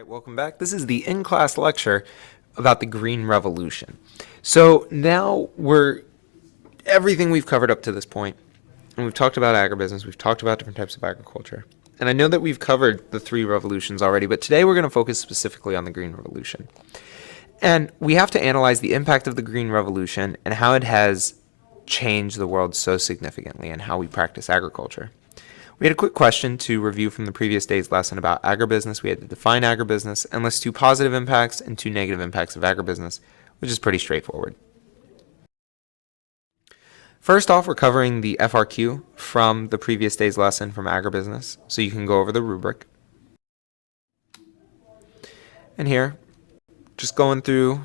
Alright, welcome back. This is the in-class lecture about the Green Revolution. So now everything we've covered up to this point, and we've talked about agribusiness, we've talked about different types of agriculture, and I know that we've covered the three revolutions already, but today we're going to focus specifically on the Green Revolution. And we have to analyze the impact of the Green Revolution and how it has changed the world so significantly and how we practice agriculture. We had a quick question to review from the previous day's lesson about agribusiness. We had to define agribusiness and list 2 positive impacts and 2 negative impacts of agribusiness, which is pretty straightforward. First off, we're covering the FRQ from the previous day's lesson from agribusiness, so you can go over the rubric. And here, just going through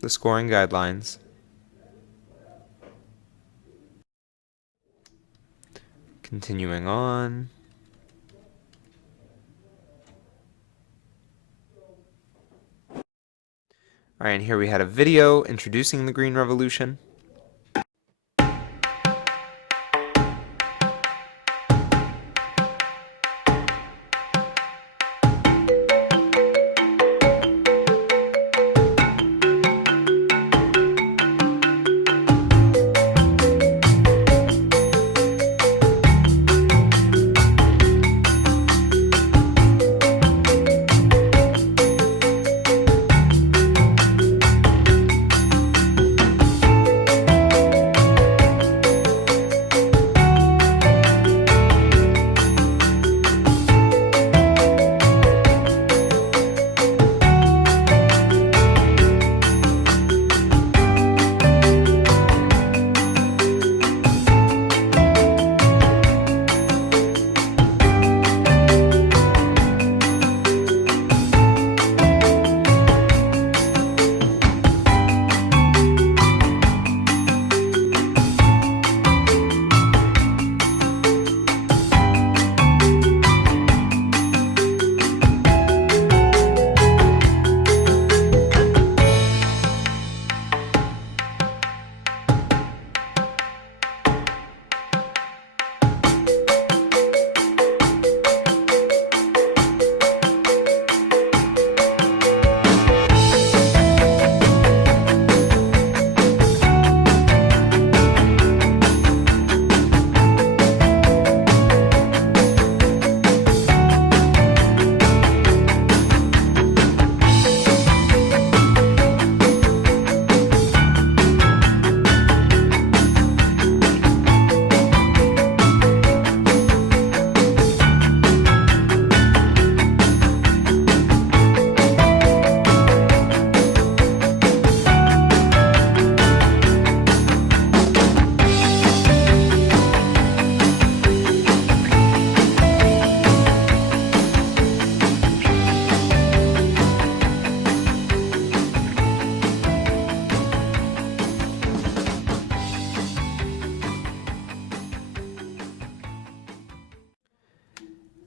the scoring guidelines. Continuing on. All right, and here we had a video introducing the Green Revolution.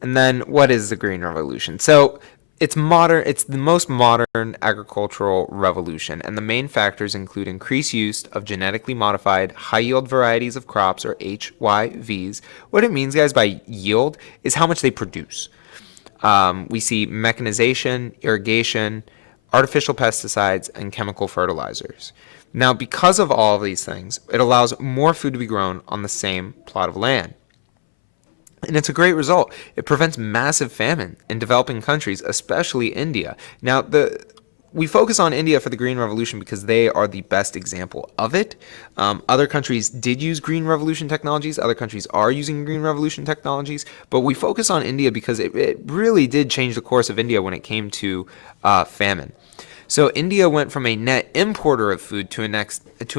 And then what is the Green Revolution? So it's the most modern agricultural revolution, and the main factors include increased use of genetically modified high-yield varieties of crops, or HYVs. What it means, guys, by yield is how much they produce. We see mechanization, irrigation, artificial pesticides, and chemical fertilizers. Now, because of all of these things, it allows more food to be grown on the same plot of land. And it's a great result. It prevents massive famine in developing countries, especially India. Now, we focus on India for the Green Revolution because they are the best example of it. Other countries did use Green Revolution technologies. Other countries are using Green Revolution technologies. But we focus on India because it really did change the course of India when it came to famine. So India went from a net importer of food to a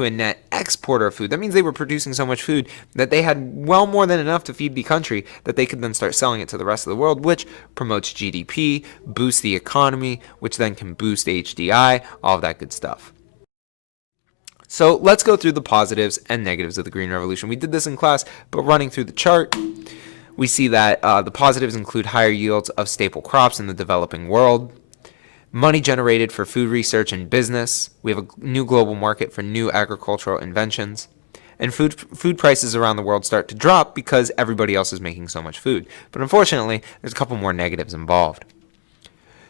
net exporter of food. That means they were producing so much food that they had well more than enough to feed the country that they could then start selling it to the rest of the world, which promotes GDP, boosts the economy, which then can boost HDI, all of that good stuff. So let's go through the positives and negatives of the Green Revolution. We did this in class, but running through the chart, we see that the positives include higher yields of staple crops in the developing world, money generated for food research and business. We have a new global market for new agricultural inventions. and food prices around the world start to drop because everybody else is making so much food. But unfortunately, there's a couple more negatives involved.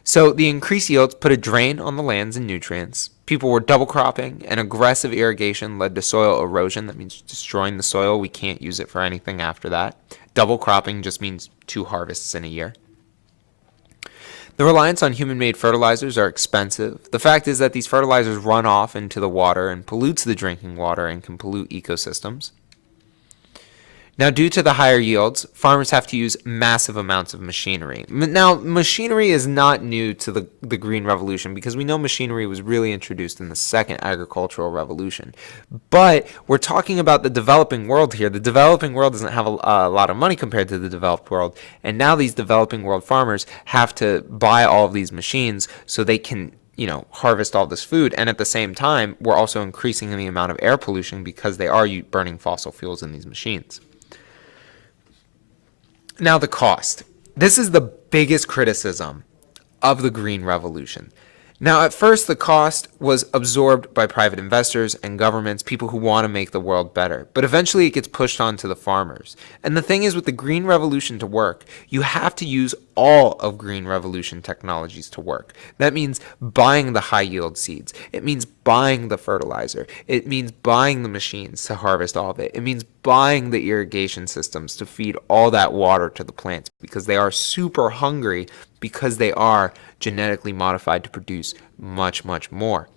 So the increased yields put a drain on the lands and nutrients. People were double cropping, and aggressive irrigation led to soil erosion. That means destroying the soil. We can't use it for anything after that. Double cropping just means 2 harvests in a year. The reliance on human-made fertilizers are expensive. The fact is that these fertilizers run off into the water and pollutes the drinking water and can pollute ecosystems. Now, due to the higher yields, farmers have to use massive amounts of machinery. Now, machinery is not new to the Green Revolution because we know machinery was really introduced in the second agricultural revolution. But we're talking about the developing world here. The developing world doesn't have a lot of money compared to the developed world. And now these developing world farmers have to buy all of these machines so they can harvest all this food. And at the same time, we're also increasing the amount of air pollution because they are burning fossil fuels in these machines. Now, the cost. This is the biggest criticism of the Green Revolution. Now, at first, the cost was absorbed by private investors and governments, people who want to make the world better. But eventually, it gets pushed on to the farmers. And the thing is, with the Green Revolution to work, you have to use all of Green Revolution technologies to work. That means buying the high-yield seeds. It means buying the fertilizer. It means buying the machines to harvest all of it. It means buying the irrigation systems to feed all that water to the plants because they are super hungry because they are genetically modified to produce much, much more.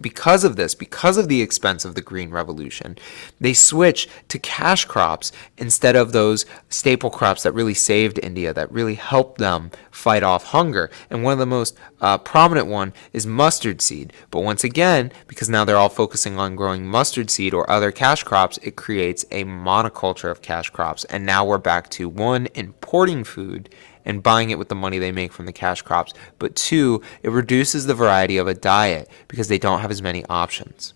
Because of this, because of the expense of the Green Revolution, they switch to cash crops instead of those staple crops that really saved India, that really helped them fight off hunger. And one of the most prominent one is mustard seed. But once again, because now they're all focusing on growing mustard seed or other cash crops, it creates a monoculture of cash crops. And now we're back to 1, importing food and buying it with the money they make from the cash crops. But 2, it reduces the variety of a diet because they don't have as many options.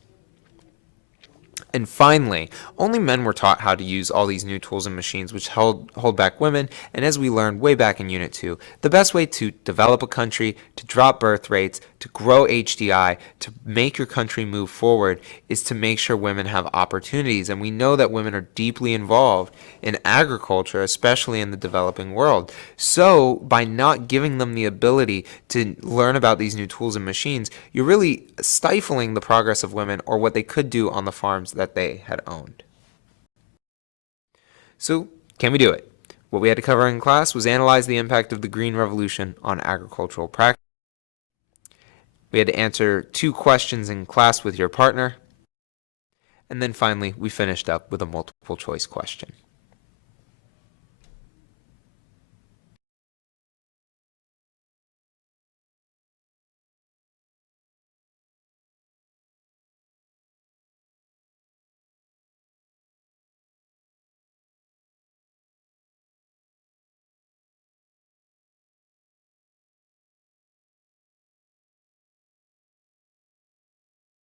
And finally, only men were taught how to use all these new tools and machines which hold back women. And as we learned way back in Unit 2, the best way to develop a country, to drop birth rates, to grow HDI, to make your country move forward is to make sure women have opportunities. And we know that women are deeply involved in agriculture, especially in the developing world. So by not giving them the ability to learn about these new tools and machines, you're really stifling the progress of women or what they could do on the farms that they had owned. So, can we do it? What we had to cover in class was analyze the impact of the Green Revolution on agricultural practice. We had to answer 2 questions in class with your partner. And then finally, we finished up with a multiple choice question.